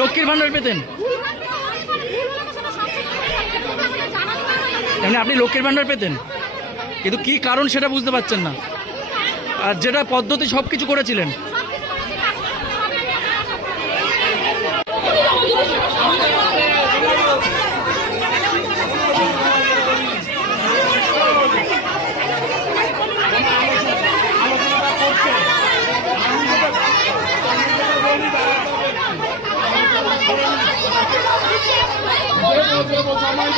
লক্ষ্মীর ভান্ডার পেতেন? এমনি আপনি লক্ষ্মীর ভান্ডার পেতেন, কিন্তু কি কারণ সেটা বুঝতে পারছেন না। আর যেটা পদ্ধতি সব কিছু করেছিলেন। সময়